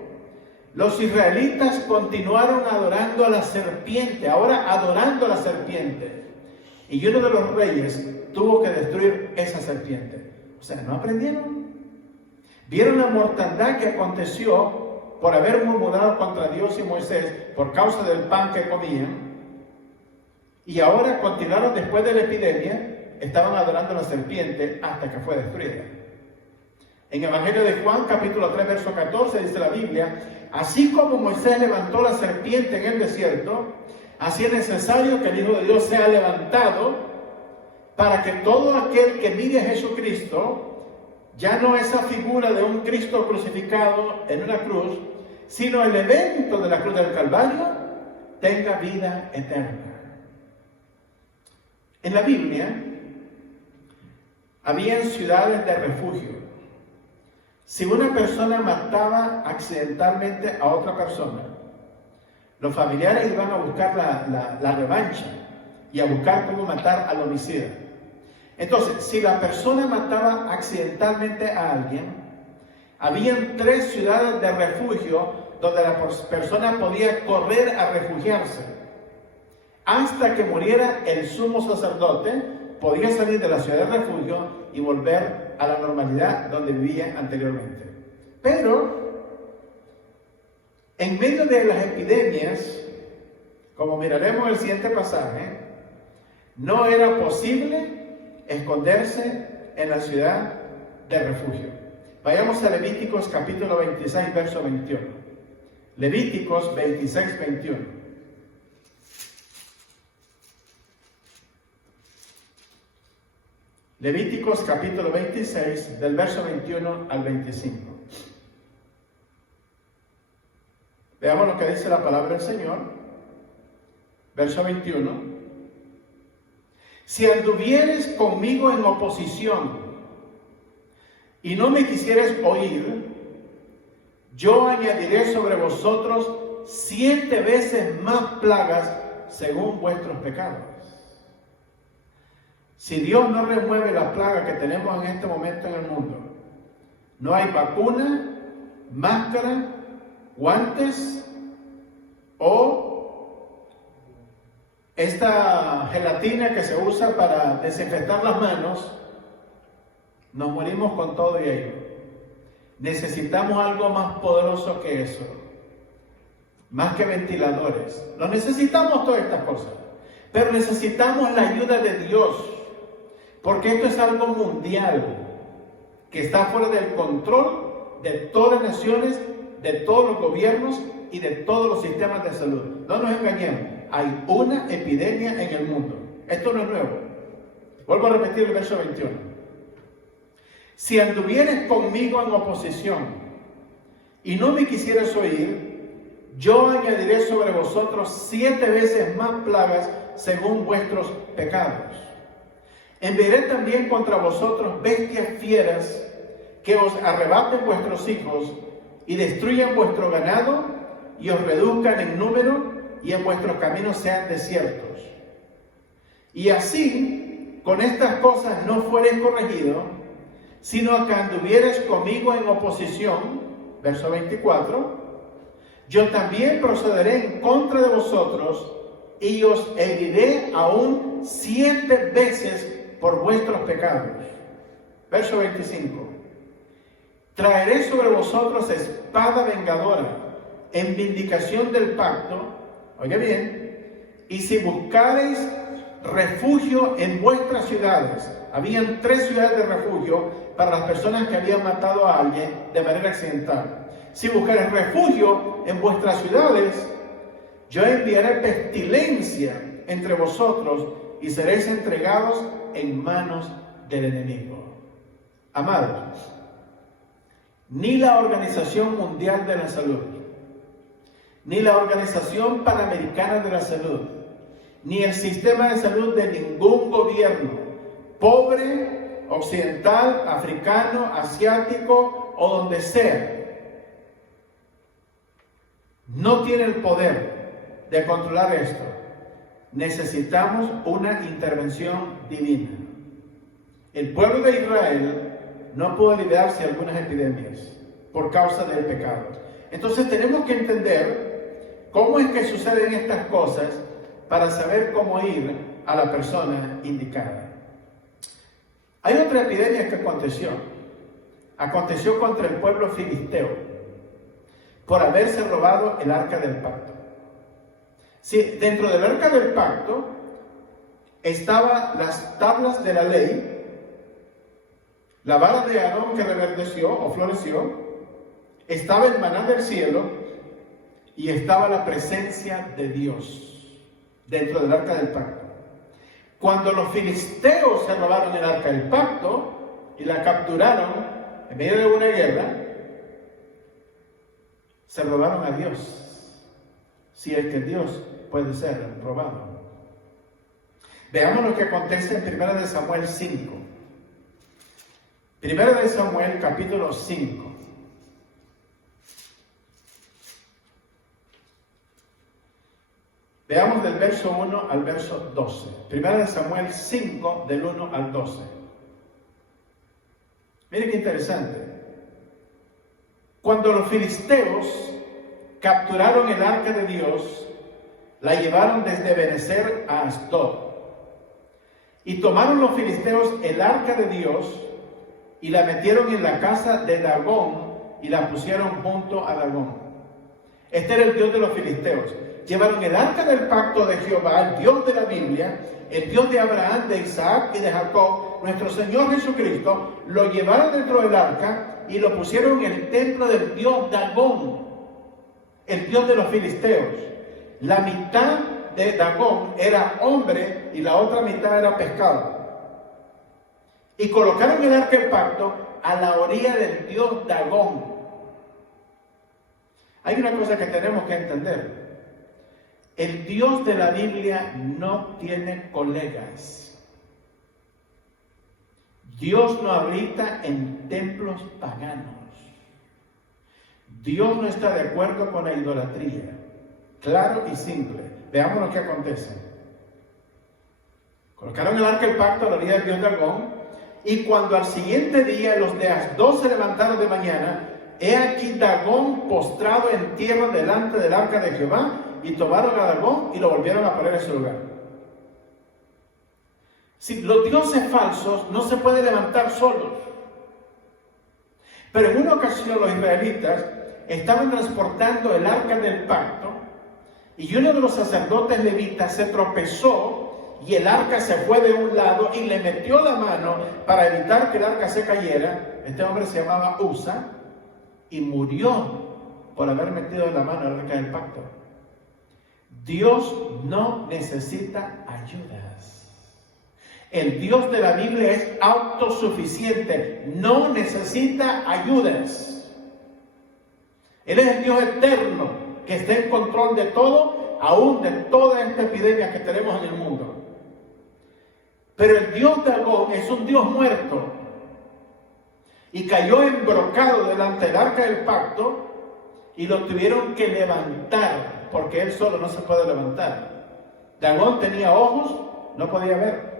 los israelitas continuaron adorando a la serpiente, ahora adorando a la serpiente. Y uno de los reyes tuvo que destruir esa serpiente. O sea, ¿no aprendieron? Vieron la mortandad que aconteció por haber murmurado contra Dios y Moisés por causa del pan que comían. Y ahora continuaron después de la epidemia. Estaban adorando a la serpiente hasta que fue destruida. En el Evangelio de Juan, capítulo 3, verso 14, dice la Biblia: así como Moisés levantó la serpiente en el desierto, así es necesario que el Hijo de Dios sea levantado, para que todo aquel que mire a Jesucristo, ya no esa figura de un Cristo crucificado en una cruz, sino el evento de la cruz del Calvario, tenga vida eterna. En la Biblia habían ciudades de refugio. Si una persona mataba accidentalmente a otra persona, los familiares iban a buscar la revancha y a buscar cómo matar al homicida. Entonces, si la persona mataba accidentalmente a alguien, habían 3 ciudades de refugio donde la persona podía correr a refugiarse. Hasta que muriera el sumo sacerdote, podía salir de la ciudad de refugio y volver a la normalidad donde vivía anteriormente. Pero, en medio de las epidemias, como miraremos en el siguiente pasaje, no era posible esconderse en la ciudad de refugio. Vayamos a Levíticos capítulo 26, verso 21. Levíticos 26, 21. Levíticos capítulo 26, del verso 21 al 25. Veamos lo que dice la palabra del Señor. Verso 21. Si anduvieres conmigo en oposición y no me quisieres oír, yo añadiré sobre vosotros 7 veces más plagas según vuestros pecados. Si Dios no remueve la plaga que tenemos en este momento en el mundo, no hay vacuna, máscara, guantes o esta gelatina que se usa para desinfectar las manos, nos morimos con todo y ello. Necesitamos algo más poderoso que eso, más que ventiladores. No necesitamos todas estas cosas, pero necesitamos la ayuda de Dios, porque esto es algo mundial, que está fuera del control de todas las naciones, de todos los gobiernos y de todos los sistemas de salud. No nos engañemos, hay una epidemia en el mundo. Esto no es nuevo. Vuelvo a repetir el verso 21. Si anduvieres conmigo en oposición y no me quisieras oír, yo añadiré sobre vosotros 7 veces más plagas según vuestros pecados. Enviaré también contra vosotros bestias fieras que os arrebaten vuestros hijos y destruyan vuestro ganado y os reduzcan en número y en vuestros caminos sean desiertos. Y así, con estas cosas no fuereis corregido, sino que anduvieres conmigo en oposición, verso 24, yo también procederé en contra de vosotros y os heriré aún 7 veces por vuestros pecados. Verso 25. Traeré sobre vosotros espada vengadora en vindicación del pacto, oiga bien, y si buscareis refugio en vuestras ciudades. Habían 3 ciudades de refugio para las personas que habían matado a alguien de manera accidental. Si buscareis refugio en vuestras ciudades, yo enviaré pestilencia entre vosotros y seréis entregados en manos del enemigo. Amados, ni la Organización Mundial de la Salud, ni la Organización Panamericana de la Salud, ni el sistema de salud de ningún gobierno, pobre, occidental, africano, asiático o donde sea, no tiene el poder de controlar esto. Necesitamos una intervención divina. El pueblo de Israel no pudo librarse de algunas epidemias por causa del pecado. Entonces tenemos que entender cómo es que suceden estas cosas para saber cómo ir a la persona indicada. Hay otra epidemia que aconteció contra el pueblo filisteo por haberse robado el arca del pacto. Sí, dentro del arca del pacto estaban las tablas de la ley, la vara de Aarón que reverdeció o floreció, estaba el maná del cielo y estaba la presencia de Dios dentro del arca del pacto. Cuando los filisteos se robaron el arca del pacto y la capturaron en medio de una guerra, se robaron a Dios, si es que Dios puede ser robado. Veamos lo que acontece en 1 Samuel 5. 1 Samuel capítulo 5. Veamos del verso 1 al verso 12. 1 Samuel 5, del 1 al 12. Miren qué interesante. Cuando los filisteos capturaron el arca de Dios, la llevaron desde Benecer a Asdod. Y tomaron los filisteos el arca de Dios y la metieron en la casa de Dagón y la pusieron junto a Dagón. Este era el Dios de los filisteos. Llevaron el arca del pacto de Jehová, el Dios de la Biblia, el Dios de Abraham, de Isaac y de Jacob, nuestro Señor Jesucristo, lo llevaron dentro del arca y lo pusieron en el templo del Dios Dagón, el Dios de los filisteos. La mitad de Dagón era hombre y la otra mitad era pescado. Y colocaron el arca del pacto a la orilla del Dios Dagón. Hay una cosa que tenemos que entender. El Dios de la Biblia no tiene colegas. Dios no habita en templos paganos. Dios no está de acuerdo con la idolatría. claro y simple. Veamos lo que acontece. Colocaron el arca del pacto a la orilla del dios Dagón, y cuando al siguiente día los de Asdod se levantaron de mañana, he aquí Dagón postrado en tierra delante del arca de Jehová, y tomaron a Dagón y lo volvieron a poner en su lugar. Si los dioses falsos no se pueden levantar solos. Pero en una ocasión los israelitas estaban transportando el arca del pacto, y uno de los sacerdotes levitas se tropezó y el arca se fue de un lado y le metió la mano para evitar que el arca se cayera. Este hombre se llamaba Usa y murió por haber metido la mano al arca del pacto. Dios no necesita ayudas. El Dios de la Biblia es autosuficiente, no necesita ayudas. Él es el Dios eterno que está en control de todo, aún de toda esta epidemia que tenemos en el mundo. Pero el Dios Dagón es un Dios muerto y cayó embrocado delante del arca del pacto y lo tuvieron que levantar porque él solo no se puede levantar. Dagón tenía ojos, no podía ver.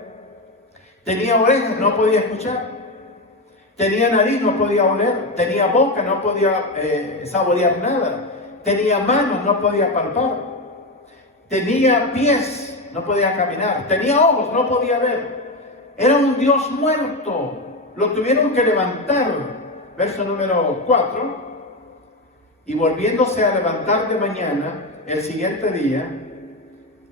Tenía orejas, no podía escuchar. Tenía nariz, no podía oler. Tenía boca, no podía saborear nada. Tenía manos, no podía palpar. Tenía pies, no podía caminar. Tenía ojos, no podía ver. Era un Dios muerto. Lo tuvieron que levantar. Verso número 4. Y volviéndose a levantar de mañana, el siguiente día,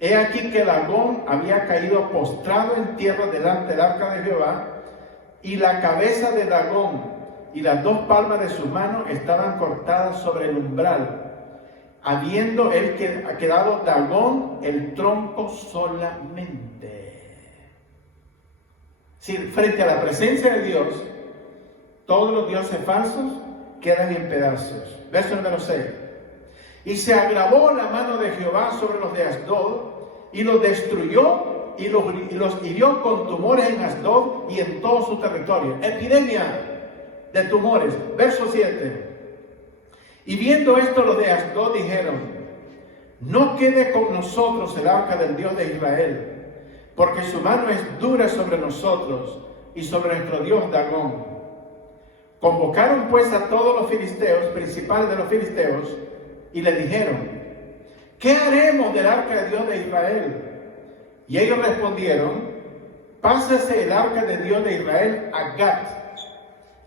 he aquí que Dagón había caído postrado en tierra delante del arca de Jehová, y la cabeza de Dagón y las dos palmas de su mano estaban cortadas sobre el umbral, habiendo él quedado Dagón el tronco solamente. Sí, frente a la presencia de Dios, todos los dioses falsos quedan en pedazos. Verso número 6. Y se agravó la mano de Jehová sobre los de Asdod, y los destruyó, y los hirió con tumores en Asdod y en todo su territorio. Epidemia de tumores. Verso 7. Y viendo esto los de Asdod dijeron: no quede con nosotros el arca del Dios de Israel, porque su mano es dura sobre nosotros y sobre nuestro Dios Dagón. Convocaron pues a todos los filisteos, principales de los filisteos, y le dijeron: ¿qué haremos del arca de Dios de Israel? Y ellos respondieron: pásese el arca de Dios de Israel a Gat.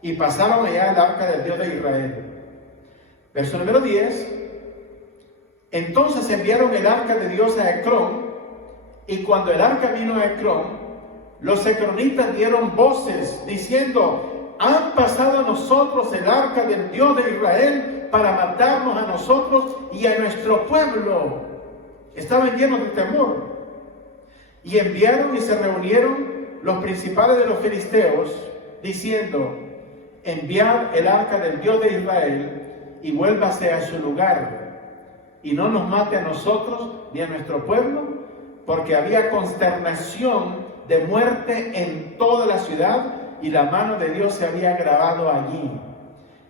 Y pasaron allá el arca del Dios de Israel. Verso número 10. Entonces enviaron el arca de Dios a Ecrón, y cuando el arca vino a Ecrón, los ecronitas dieron voces diciendo: han pasado a nosotros el arca del Dios de Israel para matarnos a nosotros y a nuestro pueblo. Estaban llenos de temor. Y enviaron y se reunieron los principales de los filisteos, diciendo: enviad el arca del Dios de Israel y vuélvase a su lugar, y no nos mate a nosotros ni a nuestro pueblo, porque había consternación de muerte en toda la ciudad, y la mano de Dios se había agravado allí.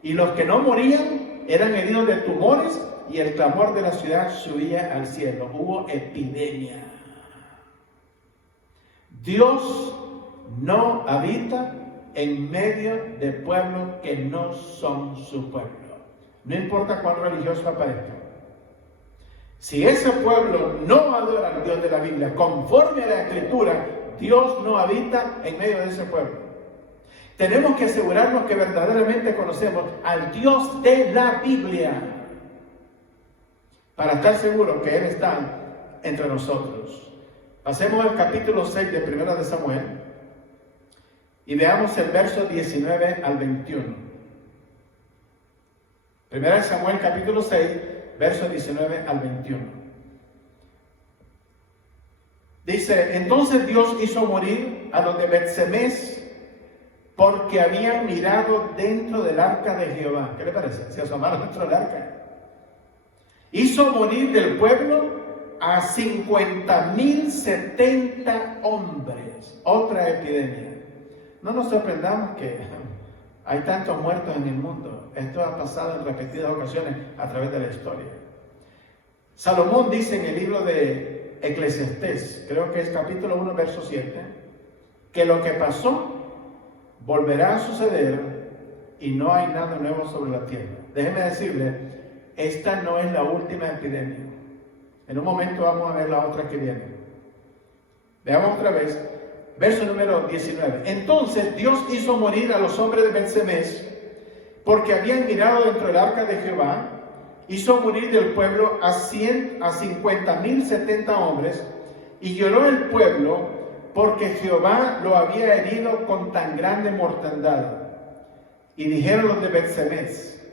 Y los que no morían eran heridos de tumores, y el clamor de la ciudad subía al cielo. Hubo epidemia. Dios no habita en medio de pueblos que no son su pueblo. No importa cuán religioso aparezca. Si ese pueblo no adora al Dios de la Biblia conforme a la Escritura, Dios no habita en medio de ese pueblo. Tenemos que asegurarnos que verdaderamente conocemos al Dios de la Biblia para estar seguros que Él está entre nosotros. Pasemos al capítulo 6 de 1 de Samuel y veamos el verso 19 al 21. 1 de Samuel capítulo 6, verso 19 al 21. Dice: entonces Dios hizo morir a los de Bet-Semes, porque habían mirado dentro del arca de Jehová. ¿Qué le parece? Se asomaron dentro del arca. Hizo morir del pueblo a 50,070 hombres. Otra epidemia. No nos sorprendamos que hay tantos muertos en el mundo. Esto ha pasado en repetidas ocasiones a través de la historia. Salomón dice en el libro de Eclesiastés, creo que es capítulo 1, verso 7, que lo que pasó volverá a suceder y no hay nada nuevo sobre la tierra. Déjeme decirle, esta no es la última epidemia. En un momento vamos a ver la otra que viene. Veamos otra vez, verso número 19. Entonces Dios hizo morir a los hombres de Bet-Semes, porque habían mirado dentro del arca de Jehová. Hizo morir del pueblo a 50,070 hombres, y lloró el pueblo porque Jehová lo había herido con tan grande mortandad. Y dijeron los de Bet-Semes: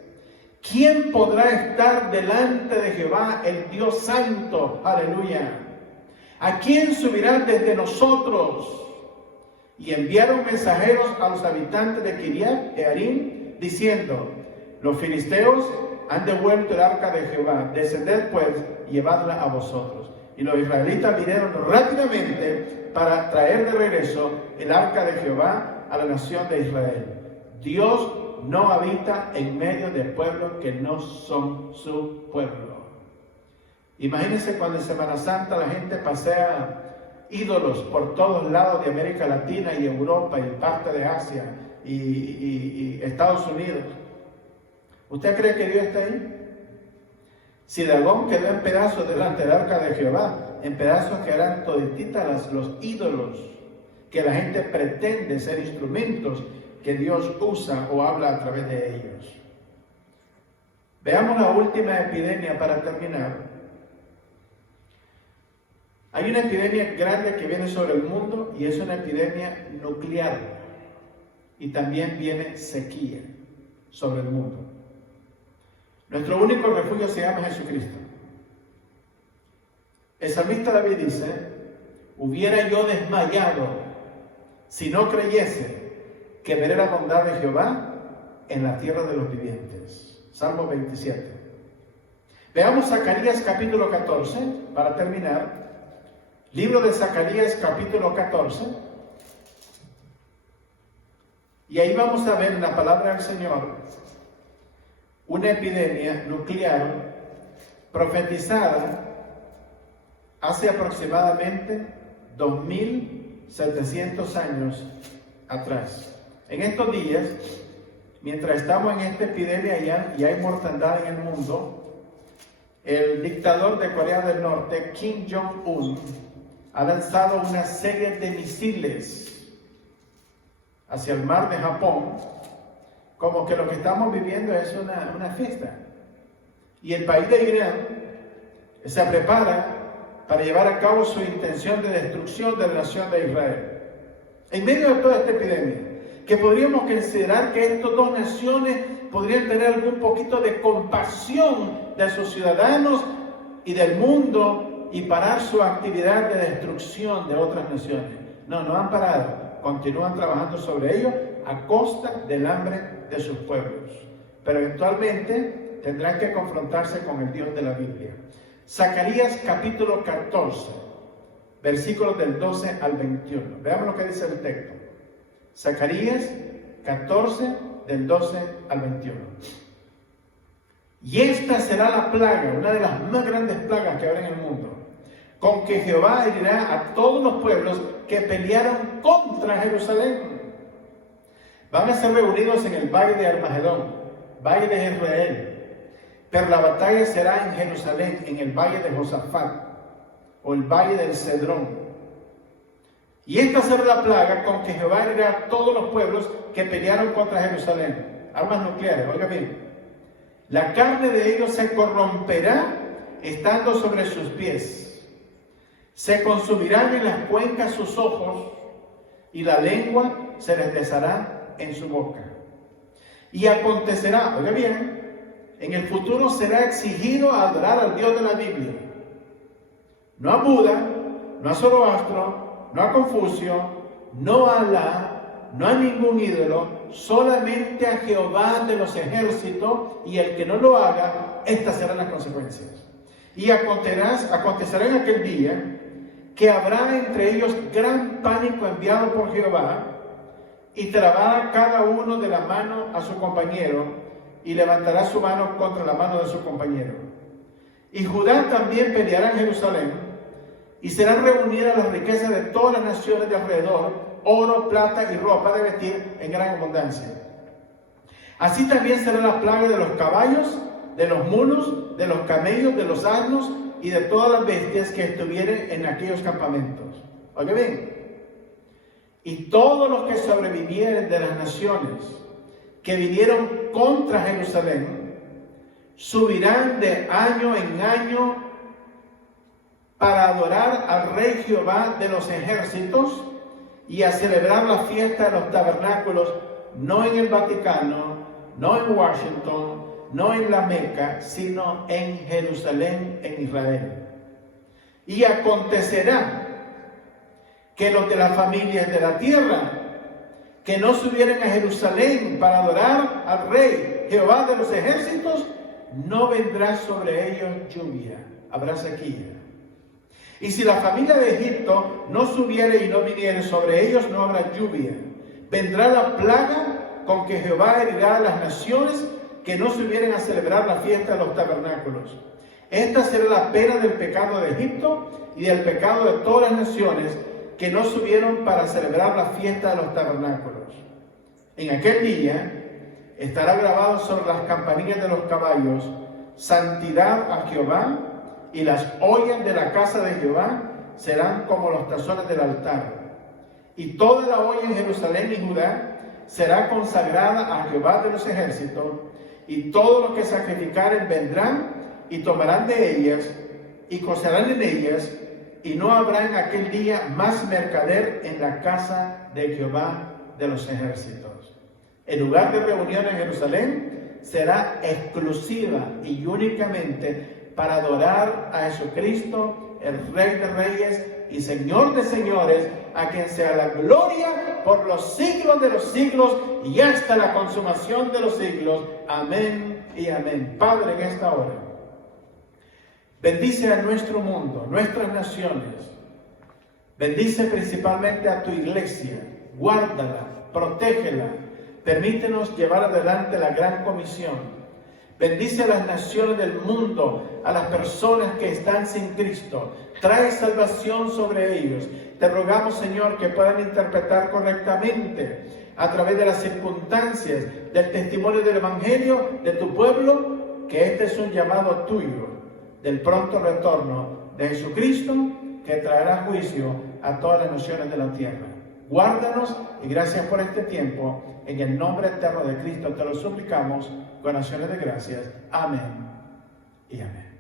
¿quién podrá estar delante de Jehová, el Dios santo? Aleluya. ¿A quién subirá desde nosotros? Y enviaron mensajeros a los habitantes de Kiriat Jearim, diciendo: los filisteos han devuelto el arca de Jehová, descended pues y llevadla a vosotros. Y los israelitas vinieron rápidamente para traer de regreso el arca de Jehová a la nación de Israel. Dios no habita en medio de pueblos que no son su pueblo. Imagínense cuando en Semana Santa la gente pasea ídolos por todos lados de América Latina y Europa y parte de Asia y Estados Unidos. ¿Usted cree que Dios está ahí? Si Dagón quedó en pedazos delante del arca de Jehová, en pedazos quedarán todititas los ídolos que la gente pretende ser instrumentos que Dios usa o habla a través de ellos. Veamos la última epidemia para terminar. Hay una epidemia grande que viene sobre el mundo y es una epidemia nuclear. Y también viene sequía sobre el mundo. Nuestro único refugio se llama Jesucristo. El salmista David dice: hubiera yo desmayado si no creyese que veré la bondad de Jehová en la tierra de los vivientes. Salmo 27. Veamos Zacarías capítulo 14 para terminar. Libro de Zacarías capítulo 14. Y ahí vamos a ver en la palabra del Señor una epidemia nuclear profetizada hace aproximadamente 2.700 años atrás. En estos días, mientras estamos en esta epidemia y hay mortandad en el mundo, el dictador de Corea del Norte, Kim Jong-un, ha lanzado una serie de misiles hacia el mar de Japón, como que lo que estamos viviendo es una fiesta. Y el país de Irán se prepara para llevar a cabo su intención de destrucción de la nación de Israel. En medio de toda esta epidemia, que podríamos considerar que estas dos naciones podrían tener algún poquito de compasión de sus ciudadanos y del mundo y parar su actividad de destrucción de otras naciones. No, no han parado. Continúan trabajando sobre ello a costa del hambre de sus pueblos. Pero eventualmente tendrán que confrontarse con el Dios de la Biblia. Zacarías capítulo 14, versículos del 12 al 21. Veamos lo que dice el texto. Zacarías 14, del 12 al 21. Y esta será la plaga, una de las más grandes plagas que habrá en el mundo, con que Jehová herirá a todos los pueblos que pelearon contra Jerusalén. Van a ser reunidos en el valle de Armagedón, valle de Israel. Pero la batalla será en Jerusalén, en el valle de Josafat, o el valle del Cedrón. Y esta será la plaga con que Jehová herirá a todos los pueblos que pelearon contra Jerusalén. Armas nucleares, oiga bien. La carne de ellos se corromperá estando sobre sus pies. Se consumirán en las cuencas sus ojos, y la lengua se les deshará en su boca. Y acontecerá, oiga bien, en el futuro será exigido adorar al Dios de la Biblia. No a Buda, no a Zoroastro, no a Confucio, no a Alá, no a ningún ídolo, solamente a Jehová de los ejércitos, y el que no lo haga, estas serán las consecuencias. Y acontecerá en aquel día que habrá entre ellos gran pánico enviado por Jehová, y trabará cada uno de la mano a su compañero, y levantará su mano contra la mano de su compañero. Y Judá también peleará en Jerusalén, y serán reunidas las riquezas de todas las naciones de alrededor, oro, plata y ropa de vestir en gran abundancia. Así también será la plaga de los caballos, de los mulos, de los camellos, de los asnos y de todas las bestias que estuvieren en aquellos campamentos. Oiga bien, y todos los que sobrevivieren de las naciones que vinieron contra Jerusalén, subirán de año en año para adorar al Rey Jehová de los ejércitos y a celebrar la fiesta de los tabernáculos, no en el Vaticano, no en Washington, no en la Meca, sino en Jerusalén, en Israel. Y acontecerá que los de las familias de la tierra que no subieran a Jerusalén para adorar al Rey Jehová de los ejércitos, no vendrá sobre ellos lluvia, habrá sequía. Y si la familia de Egipto no subiere y no viniere sobre ellos, no habrá lluvia. Vendrá la plaga con que Jehová herirá a las naciones que no subieren a celebrar la fiesta de los tabernáculos. Esta será la pena del pecado de Egipto y del pecado de todas las naciones que no subieron para celebrar la fiesta de los tabernáculos. En aquel día estará grabado sobre las campanillas de los caballos: santidad a Jehová, y las ollas de la casa de Jehová serán como los tazones del altar. Y toda la olla en Jerusalén y Judá será consagrada a Jehová de los ejércitos, y todos los que sacrificaren vendrán y tomarán de ellas y cocerán en ellas, y no habrá en aquel día más mercader en la casa de Jehová de los ejércitos. El lugar de reunión en Jerusalén será exclusiva y únicamente para adorar a Jesucristo, el Rey de Reyes y Señor de Señores, a quien sea la gloria por los siglos de los siglos y hasta la consumación de los siglos. Amén y amén. Padre, en esta hora, bendice a nuestro mundo, nuestras naciones. Bendice principalmente a tu iglesia. Guárdala, protégela. Permítenos llevar adelante la gran comisión. Bendice a las naciones del mundo, a las personas que están sin Cristo. Trae salvación sobre ellos. Te rogamos, Señor, que puedan interpretar correctamente a través de las circunstancias del testimonio del Evangelio de tu pueblo, que este es un llamado tuyo del pronto retorno de Jesucristo, que traerá juicio a todas las naciones de la tierra. Guárdanos y gracias por este tiempo. En el nombre eterno de Cristo te lo suplicamos con acciones de gracias. Amén y amén.